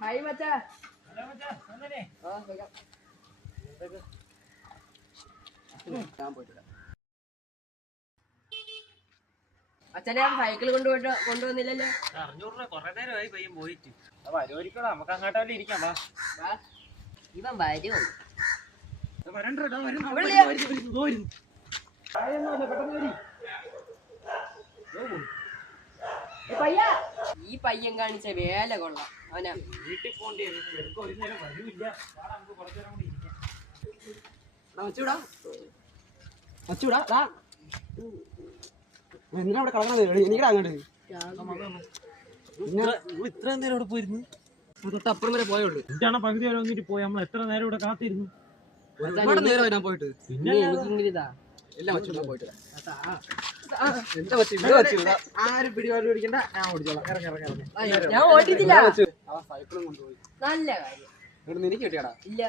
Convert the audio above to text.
Hi മച്ചാ. അച്ഛനെ cycle കൊണ്ടുവന്നില്ലല്ലോ. 500 രൂപ കൊറേ നേരമായി പയ്യൻ പോയിട്ട്. വരുമായിരിക്കോ, നമുക്ക് അങ്ങോട്ടല്ലേ ഇരിക്കാം. ഇവൻ വരും. ഈ പയ്യൻ കാണിച്ച വേല കൊള്ളാം. അവനാ വീട്ടിൽ പോണ്ടി ഒരു നേരം വരൂല്ല. നമുക്ക് കുറച്ചു നേരം കൂടി ഇരിക്കാം. എന്തിനാ അവിടെ കളകണത്? എനിക്കടാ അങ്ങോട്ട് ഇത്ര നേരം ഇവിടെ പോയിരുന്നു. തൊട്ടപ്പുറം വരെ പോയുള്ളൂ. എന്താണ് പകുതി വരെ വന്നിട്ട് പോയി. നമ്മൾ എത്ര നേരം ഇവിടെ കാത്തിരുന്നു. ഒരുപാട് നേരം വരാൻ പോയിട്ട്. പിന്നെ എനിക്കിങ്ങനെ എല്ലാം വച്ചു പോയിട്ട് ആരും പിടിപാട് പിടിക്കണ്ട. ഞാൻ ഓടിച്ചോളാം. ഞാൻ ഓടിച്ചില്ല. സൈക്കിളും കൊണ്ടുപോയി. നല്ല കാര്യം. എനിക്ക് കിട്ടിയാടാ? ഇല്ല.